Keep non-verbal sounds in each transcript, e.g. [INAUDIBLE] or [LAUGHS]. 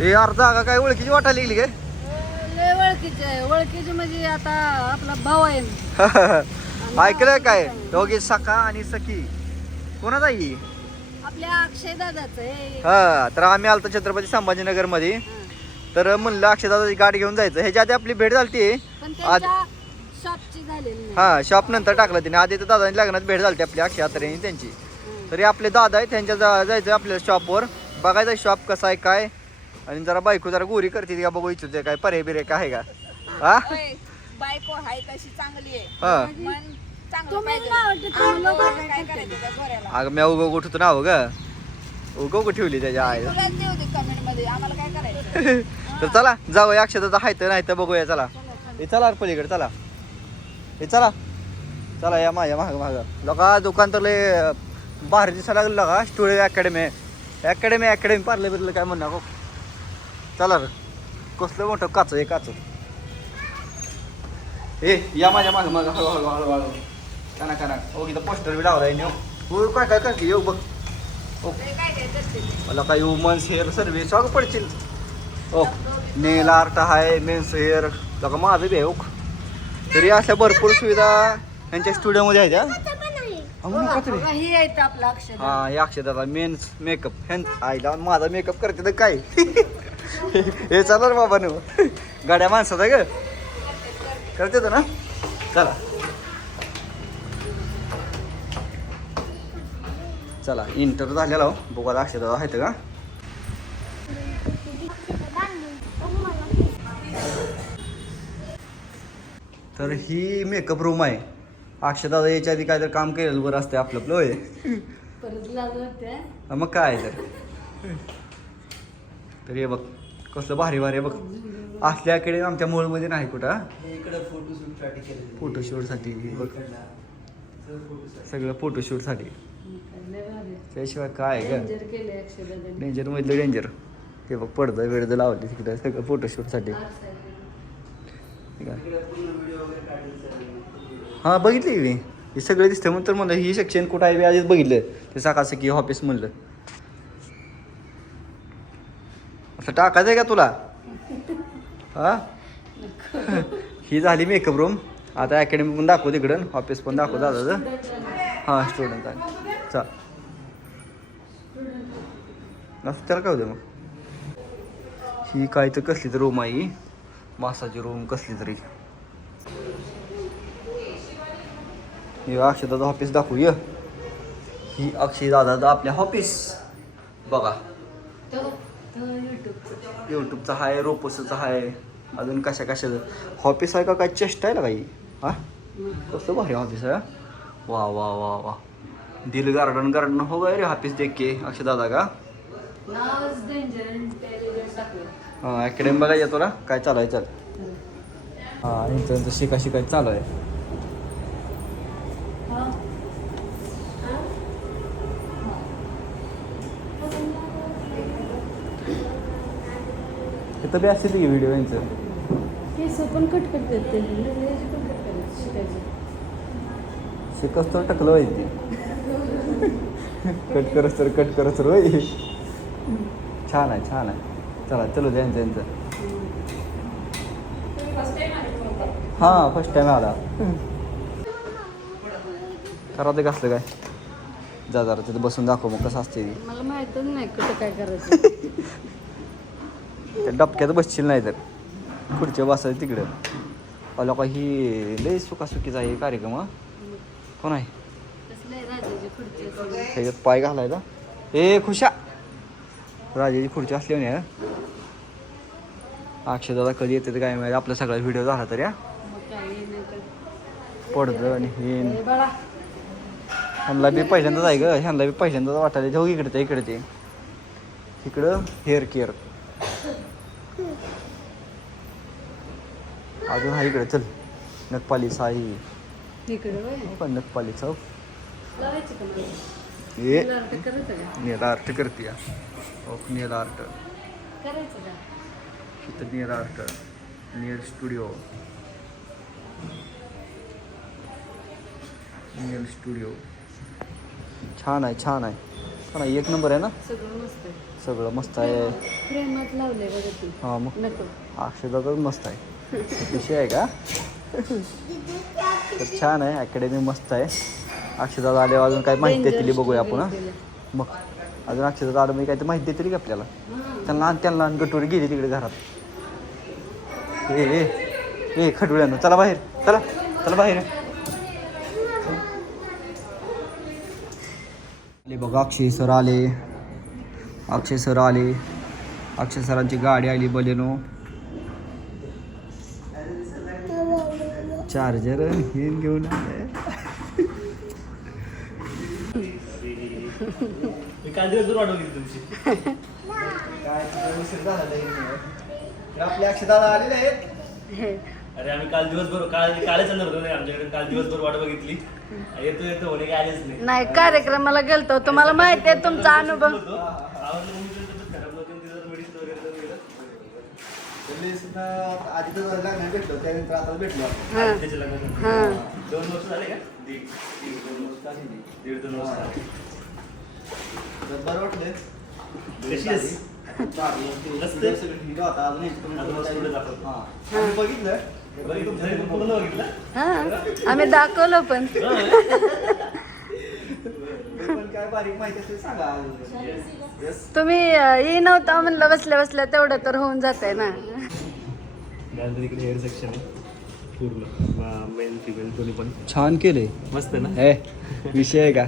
हे अर्धा का काय ओळखीची वाटायला लागली काय? लय ओळखीचे आहे. ओळखीचे म्हणजे आता आपला भाऊ आहे. ना. [LAUGHS] ऐकलंय काय? दोघे सखा आणि सखी. कोणाचा ही? आपल्या अक्षय दादाचं आहे. हा तर आम्ही आलतो छत्रपती संभाजीनगरमध्ये तर म्हणलं अक्षयदादाची गाडी घेऊन जायचं. ह्याच्या आधी आपली भेट झाली पण आज त्यांच्या शॉपची झालेली नाही. हा शॉप नंतर टाकलं तिने. आधी तर दादांनी लग्नात भेट झाली आपली अक्षय अत्रे त्यांची. तरी आपले दादा आहे त्यांच्या जा- जायचं आपल्याला शॉपवर बघायचं शॉप कसं आहे काय? आणि जरा बायको जरा गोरी करते का बघू इच्छिते काय पर्याय बिरे काय आहे का? हा? होय, बायको हाय तशी चांगली आहे. हा. मन चांगलं तुम्ही पाहिजे. नाव ठेवता, आम्ही लोकं दोघं काय करायचं त्या गोऱ्याला? अगं मी उगं उठतो ना हो ग उगं उगं ठेवली त्याच्या आई. तुलाच देऊ दे कमेंटमध्ये. आम्हाला काय करायचं? [LAUGHS] तर चला जाऊया अक्षता हाय तर नाही तर बघूया चला. हे चला रे पलीकडे चला. हे चला. चला या माझ्या माग माग. लोका दुकान तर लय बाहेर दिसायला लागलं का studio academy academy academy Parle बिरलं काय म्हणणार चला रे. कसलं मोठं काच आहे काच. ए या माझ्या माग माग हळू हळू हळू हळू. काना काना हो इथं पोस्टर बी लावलाय न्यू हो काय काय करते येऊ बघ. ओ. काय काय. मला काही वुमन्स हेअर सर्व्हिस सगळं पडतील. ओ नेल आर्ट आहे मेन्स हेअर लगा माझं बी ओक तरी अशा भरपूर सुविधा यांच्या स्टुडिओमध्ये आहेत हा. बघा, हे अक्षदाचा मेन्स मेकअप ह्यां आईला माझा मेकअप करते तर काय? [LAUGHS] हे चालणार बाबा नो. गाड्या माणसाचा ग. करते ना. चला. चला इंटर झालेला हो. बघा अक्षदाचा आहेत का? तर ही मेकअप रूम आहे. अक्षदादा याच्या आधी काय तर काम केलेलं बरं असते आपलं आपलं होय हा, मग काय तर. तर हे बघ. कसलं भारी भारी आहे बघ. असल्याकडे आमच्या मूळमध्ये नाही कुठं. हा? इकडे फोटोशूटसाठी बघ. सगळं फोटोशूटसाठी. त्याशिवाय काय. का डेंजर मधलं डेंजर हे बघ पडदा बिडदा लावले तिकडे सगळं फोटोशूटसाठी हां बघितली मी. हे सगळं दिसतं म्हणून तर म्हणलं ही सेक्शन कुठं आहे मी आधीच बघितलं. ते सकाळसकी ऑफिस म्हणलं. असं टाकायचं आहे का तुला? हा? ही झाली मेकअप रूम आता अकॅडमी पण दाखव तिकडं ऑफिस पण दाखव दादा हां स्टुडंट आहे. चा असं त्याला काय होतं मग. ही काय तर कसली तर रूम आहे मासाची रूम कसली तरी. हे अक्षयदादा ऑफिस दाखवूया ही अक्षय दादा आपल्या ऑफिस बघा. यूट्यूबचा आहे रोपोसचा आहे अजून कशा कशाचं? ऑफिस आहे का काय? चेष्टा आहे ना काही? हा? कसं भारी ऑफिस आहे वा वा वा वा. दिल गार्डन गार्डन हो गए रे ऑफिस देख के अक्षयदादा का? हां अकॅडमी बघायचं तुला? काय चालू आहे चल. हां यांचं शिका शिकाय चालू आहे हा. तिथं बी असेल की व्हिडिओ यांचं? केस पण कट ते शिकायचं शिकस तर टकलं व्हायची कट करस तर कट करस तर होय. छान आहे छान आहे. चला चलो द्या यांचं हां फर्स्ट टाइम आला. करा ते कसलं काय? जा जरा तिथं बसून दाखव मग कसं असते ते. मला माहितच नाही कुठं काय करायचं. [LAUGHS] त्या डबक्यात बसशील नाही तर. खुर्च्या बसायचं तिकडं. अला का ही लय सुखासुखीचा आहे कार्यक्रम हा. कोण आहे? आहे त्याच्यात पाय घालायचा. ए खुशा. राजाची खुर्ची असली नाही अक्षदादा कधी येते तर काय माहिती आपला सगळा व्हिडिओ झाला तर या मग पडतं आणि हे. ह्यांना बी पहिल्यांदाच आहे ग ह्यांना बी पहिल्यांदाच वाटायला जाऊ इकडे इकडे ते इकडं हेअर केअर. अजून हा इकडे चल. नकपालीचा आहे. पण करायचं का? नेल आर्ट करते या. ओक नेल आर्ट. इथं nail art. Nail studio. Nail studio. छान आहे छान आहे. पण एक नंबर आहे ना? सगळं मस्त आहे. हा मग अक्षदा मस्त आहे. विषय आहे का? तर छान आहे अकॅडमी मस्त आहे. अक्षदा आल्यावर अजून काय माहिती देतील बघूया आपण मग अजून अक्षदा आलं मी काय तर माहिती देतील का आपल्याला? त्यांना लहान त्यांना लहान गटोरी गेली तिकडे घरात. ए ए ए खटुळ्यानं चला बाहेर चला चला बाहेर. आले बघा अक्षय सर आले. अक्षय सर आले. अक्षय सरांची गाडी आली बलेनो. चार्जर हे घेऊन काल वाढवली तुमची. काय तुझा उशीर झाला नाही. आपले अक्षय दादा आलेले आहेत अरे आम्ही काल दिवसभर काल कालच होतो नाही आमच्याकडे. काल दिवसभर वाट बघितली. येतो येतो आलेच नाही. कार्यक्रमाला गेलतो. तुम्हाला माहिती आहे तुमचा अनुभव होतो. आवडलं मम्मीचं तब्येत खराब होती आणि तिचं मेडिसिन वगैरे तर गेलं. त्यांनी सुद्धा आधी तर लग्नाला भेटलो त्यानंतर आता भेटलो आपण. हा त्याच्या लग्नानंतर. हा दोन वर्ष झाले का दीड दीड दोन वर्ष झाली. दीड दोन वर्ष झाले. तर बरं वाटलं कशी आहेस? मस्त आहे. अजून मस्त पुढे दाखव. आम्ही बघितलं बघितलं? तुमचं पूर्ण बघितलं? हा आम्ही दाखवलं पण [LAUGHS] पण काय बारीक माहिती असेल सांगा Yes. तुम्ही अं, ये नव्हता म्हणलं बसल्या बसल्या तेवढं तर होऊन जात आहे ना त्यानंतर इकडे हेअर सेक्शन आहे. पूर्ण. मेल फिमेल दोन्ही पण. छान केले. मस्त ना? हे विषय आहे का?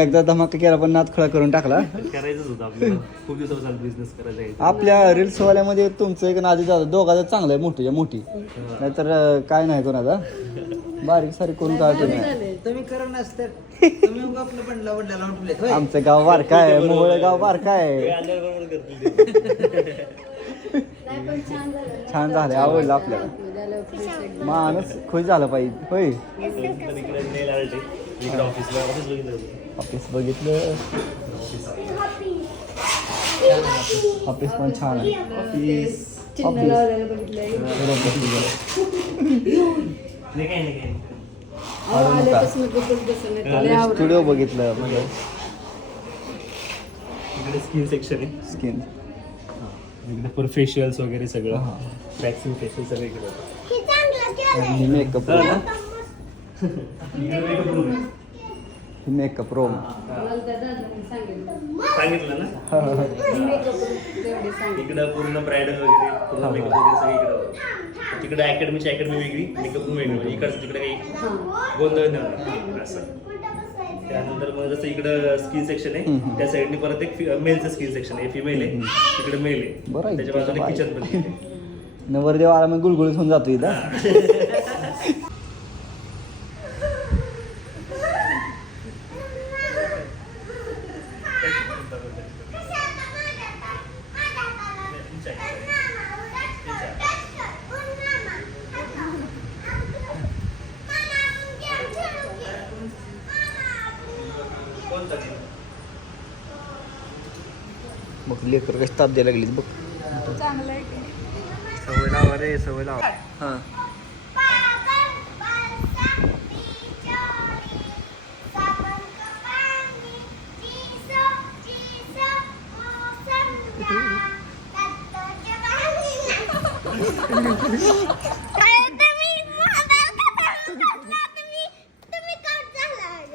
एकदा धमाका केला पण नात खुळा करून टाकला. करायचंच होतं आपल्याला. खूप दिवसापासून बिझनेस करायचा आहे आपल्या रील्स वाल्यामध्ये तुमचं एक नादी जातं दोघाचं चांगलं आहे मोठी मोठी. नाहीतर अं, काय नाही कोणाचा बारीक सारीक करून काय नाही तुम्ही करा नसतं. तुम्ही उगा आपलं पंडला वडल्याला म्हटले होय आमचं गाव बारका आहे [LAUGHS] मोहोळ गाव बारका आहे. आल्याबरोबर करतील ते. छान झालं आवडलं आपल्याला. माणूस खुश झाला पाहिजे होय. ऑफिस बघितलं. ऑफिस पण छान आहे. ऑफिस. स्टुडिओ बघितलं. म्हणजे स्किन सेक्शन आहे. स्किन इकडे पर फेशियल्स वगैरे. सगळं वॅक्सिंग फेशियल सगळं इकडे होतं. मेकअप हा रूम. मेकअप सांगितलं. सांगितलं ना. इकडं पूर्ण ब्रायडल वगैरे पूर्ण मेकअप वगैरे. तिकडे अकॅडमीची अकॅडमी वेगळी मेकअप रूम वेगळी इकडचं तिकडे काही. गोंधळ नाही. असं त्यानंतर मग जसं इकडं स्किन सेक्शन आहे. त्या साईडने परत एक मेलचं स्किन सेक्शन आहे फिमेल आहे तिकडे मेल आहे. त्याच्या बाजूला. किचन पण. नवरदेव आला मग गुळगुळीत होऊन जातो इथं [LAUGHS] मग लेकर कशी ताप द्यायला लागलीत बघ. चांगलं आहे की. सवय लावा रे सवय लावा. हां. [LAUGHS]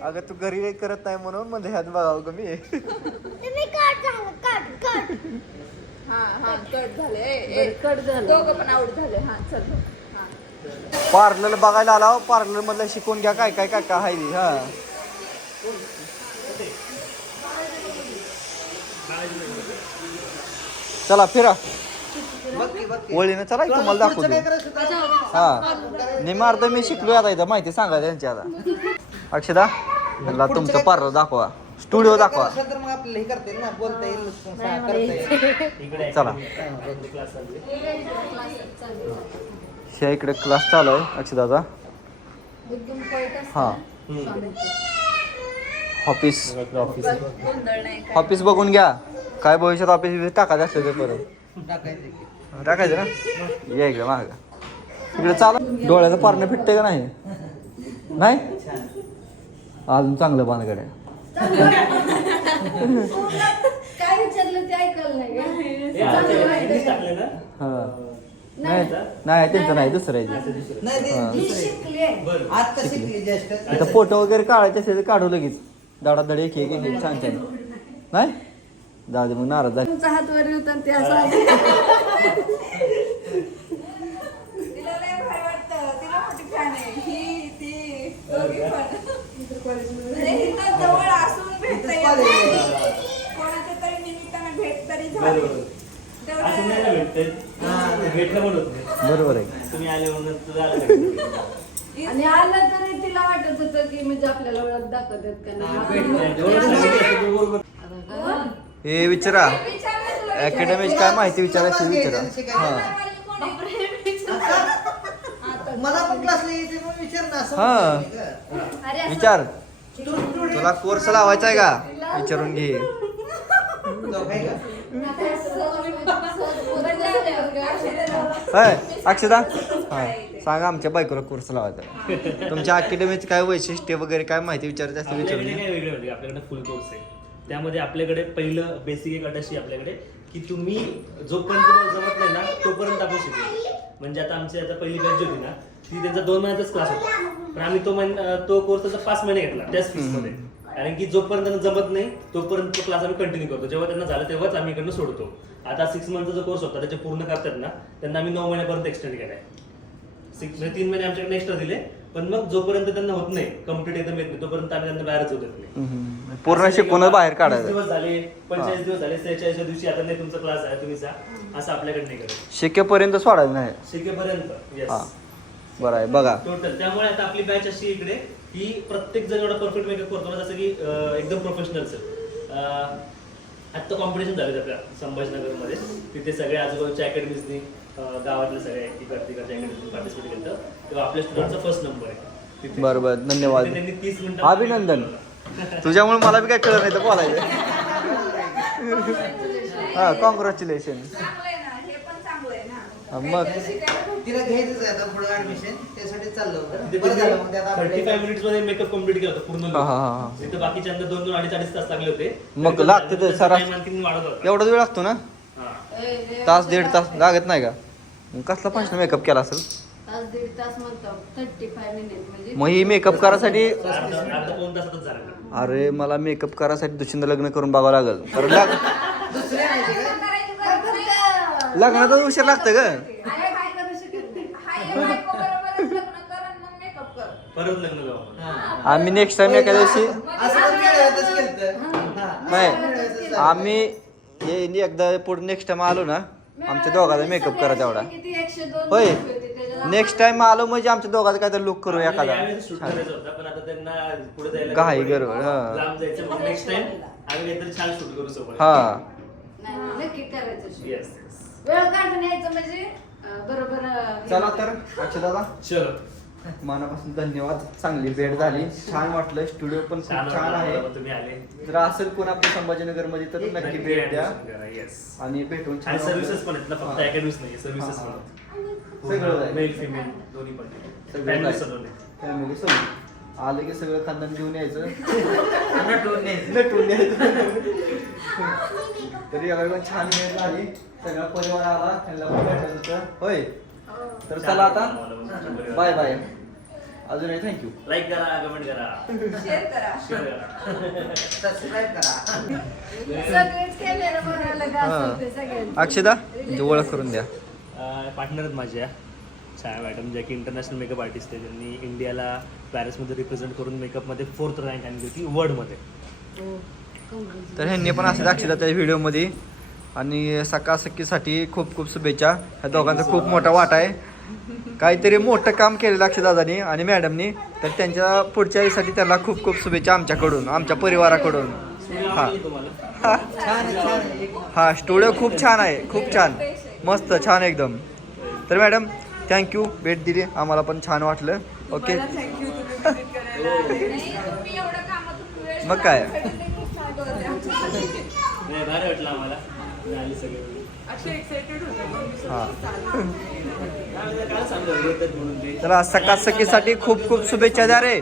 अगं तू घरी काही करत नाही म्हणून म्हणजे ह्यात बघावं का मी. [LAUGHS] हा हा कट झाले ए, बरं, ए, कट झालं. दोघं पण आउट झाले. हा चल हा. पार्लर बघायला आला पार्लर मधलं शिकून घ्या. काय काय काय काय आहे ते, हा. चला फिरा. वळीनं चला की तुम्हाला दाखवतो. हा. निमार्द मी शिकलोय आता इथं. माहिती सांगा त्यांची आता. अक्षदा मला तुमचं पार्लर दाखवा. स्टुडिओ दाखवा असेल तर मग आपल्याला हे करता येईल ना बोलता येईल नाही, मला करता येईल [LAUGHS] इकडे चला. क्लास चालू आहे. ह्या इकडे क्लास चालू आहे अक्षदाचा असतं. हा हम्म. ऑफिस ऑफिस आहे. गोंधळ नाही काय ऑफिस बघून घ्या काय भविष्यात ऑफिस टाकायचं असलं ते परत टाकायचं की. टाकायचं ना या इकडे माग इकडे चालू डोळ्याचं पारणं फिटतंय का नाही नाही अजून चांगलं बांधकडे काय विचारलं ते ऐकलं नाही. टाकले ना? हा. नाही नाही? त्यांचं नाही दुसरं आहे. आता फोटो वगैरे काढायचे असेल तर काढू लगेच. दडादड एक एक एक छान छान. नाही? जाऊ दे मग नाराज झाले. तुमचा हात वर होता ते असं कोणाच्या तरी निमित्तानं भेट तरी झाली. बरोबर. असं नाही ना भेटत भेटलं पण होत नाही बरोबर आहे. तुम्ही आले म्हणून तुला आलं पाहिजे. आणि आलं तरी तिला वाटत होतं की म्हणजे आपल्याला ओळख दाखवतात का नाही. नाही, बरोबर. हे विचारा. विचारलं तुला अकॅडमीची काय माहिती विचारायची विचारा. हा. मला पण क्लासला यायचे मग विचार ना असं हा. म्हणतो मी का? अरे असं- विचार. तू- तू- तुला कोर्स लावायचा आहे का? विचारून घे? होय अक्षदा? हा सांगा आमच्या बायकोला कोर्स लावायचा. तुमच्या अकॅडमीचं काय वैशिष्ट्य वगैरे काय माहिती विचारायचं असं विचारून आपल्याकडे घे. काय वेगळं म्हणजे आपल्याकडे फुल कोर्स आहे. त्यामध्ये आपल्याकडे पहिलं बेसिक एक अट अशी आहे आपल्याकडे की तुम्ही जोपर्यंत तुम्हाला जमत नाही ना तोपर्यंत आपण शिकू. म्हणजे आता आमची आता पहिली बॅच होती ना ती त्यांचा दोन महिन्याचाच क्लास होता. पण आम्ही तो महिना तो कोर्स त्याचा पाच महिने घेतला त्याच फीसमध्ये. कारण की जोपर्यंत त्यांना जमत नाही तोपर्यंत तो क्लास आम्ही कंटिन्यू करतो. जेव्हा त्यांना झालं तेव्हाच आम्ही इकडनं सोडतो. आता सिक्स मंथचा जो कोर्स होता त्याचे पूर्ण करतात ना त्यांना आम्ही नऊ महिन्यापर्यंत एक्सटेंड केलाय. सिक्स म्हणजे तीन महिने आमच्याकडे एक्स्ट्रा दिले पण मग जोपर्यंत त्यांना होत नाही कंप्लीट एकदम येत नाही तोपर्यंत आम्ही त्यांना बाहेरच होत नाही. पूर्ण शिकूनच बाहेर काढायचं. दिवस झाले पंचेचाळीस दिवस झाले सेहेचाळीसच्या दिवशी आता नाही तुमचा क्लास आहे तुम्ही जा. असं आपल्याकडे नाही करत. शिकेपर्यंत सोडायचं नाही. शिकेपर्यंत येस बरं आहे बघा. टोटल त्यामुळे आता आपली बॅच अशी इकडे की प्रत्येक जण एवढा परफेक्ट मेकअप करतो ना जसं की एकदम प्रोफेशनल आत्ता कॉम्पिटिशन झाले आपल्या संभाजीनगरमध्ये. तिथे सगळे आजूबाजूच्या अकॅडमीजनी गावातले सगळे तिकडच्या पार्टिसिपेट केलं. तेव्हा आपल्या स्टुडंटचा फर्स्ट नंबर आहे. तिथे. बरं बरं धन्यवाद. त्यांनी तीस मिनिटं अभिनंदन. तुझ्यामुळे मला बी काय कळत नाही तर बोलायचं. [LAUGHS] हा कॉंग्रॅच्युलेशन चांगलं आहे ना हे पण चांगलं आहे ना मग? तिला घ्यायचंच आहे आता पुढे ऍडमिशन त्यासाठी चाललं होतं. तिथे बरं झालं मग त्यात थर्टी फाय मिनिट्समध्ये मेकअप कंप्लीट केला होता पूर्ण हा, हा, हा, हा. तिथे बाकीच्यांना दोन दोन अडीच अडीच तास लागले होते. मग लागते ते त्यांचा सरास- time आणखीन वाढत होता. एवढा वेळ लागतो ना? हा. तास दीड तास लागत नाही का? मग कसला फंक्शन मेकअप केला असेल? तास दीड तास म्हणतो. थर्टी फाय मिनिट म्हणजे मग ही मेकअप करायसाठी अरे मला मेकअप करायसाठी दुसऱ्यांदा लग्न करून बघावं लागेल कारण लग दुसरे माहिती का? करायची गरज नाही. लग्नातच उशीर लागतं ग हाय हाय करू शकत नाही. हाय बायको [LAUGHS] बरोबरच लग्न कर आणि मग मेकअप कर परत लग्न जाऊ आपण. आम्ही नेक्स्ट टाइम एका दिवशी असं पण वेळेतच केलतं. हा. नाही आम्ही हे एकदा पुढे नेक्स्ट टाइम आलो ना आमच्या दोघांचा मेकअप करा तेवढा किती एकशे दोन होय रुपये होते, त्याच्यात नेक्स्ट टाइम आलो म्हणजे आमच्या दोघांचा काहीतरी लुक करू आपल्याला एखादा यावेळेस shoot करायचं होतं, पण आता त्यांना पुढे जायला घाई गडबड आहे. गडबड, हा. लांब जायचं मग नेक्स्ट टाइम आम्ही काहीतरी छान शूट करू सोबत हा नाही, नाही, नक्की करायचं shoot. येस वेळ काढून यायचं म्हणजे अं, बरोबर अं, चला तर अक्षय दादा चलो. मनापासून धन्यवाद. चांगली भेट झाली. छान वाटलं. स्टुडिओ पण खूप छान छान आहे. वाटलं तुम्ही आले. जर असेल कोण आपल्या संभाजीनगरमध्ये तर नक्की भेट द्या. येस आणि भेटून छान आणि सर्व्हिसेस. पण आहेत ना फक्त हा. अकॅडमीच नाही सर्व्हिसेस पण. सगळं आहे. मेल फिमेल दोन्ही पण. सगळं फॅमिली आहे. Family. आलं की सगळं खानदान घेऊन यायचं. [LAUGHS] न्यायचं. नटून यायचं [LAUGHS] तरी पण छान वेळ झाली. सगळा परिवार आला. त्यांना पण भेटायचं होतं. होय. तर चला आता. Bye bye. अजूनही थँक्यू लाईक करा कमेंट करा. शेअर करा. शेअर करा. सबस्क्राईब करा. [LAUGHS] अक्षदा ओळख करून द्या. पार्टनर आहेत माझ्या. छाया मॅडम ज्या की इंटरनॅशनल मेकअप आर्टिस्ट आहे त्यांनी इंडियाला पॅरिसमध्ये रिप्रेझेंट करून मेकअपमध्ये फोर्थ रँक आणली होती वर्ल्डमध्ये हो. तर ह्यांनी पण असं दाखवलं त्या व्हिडिओमध्ये आणि सकाळसकीसाठी खूप खूप शुभेच्छा. ह्या दोघांचा खूप मोठा वाटा आहे. काहीतरी मोठं काम केलेलं अक्षदादानी आणि मॅडमनी तर त्यांच्या पुढच्या आयुष्यासाठी त्यांना खूप खूप शुभेच्छा आमच्याकडून आमच्या परिवाराकडून. हा. हा. स्टुडिओ खूप छान आहे. खूप छान. मस्त छान एकदम. तर मॅडम थँक्यू भेट दिली. आम्हाला पण छान वाटलं. ओके वेळ मग काय? हा. चालू सकाळ सकीसाठी खूप खूप शुभेच्छा द्या रे.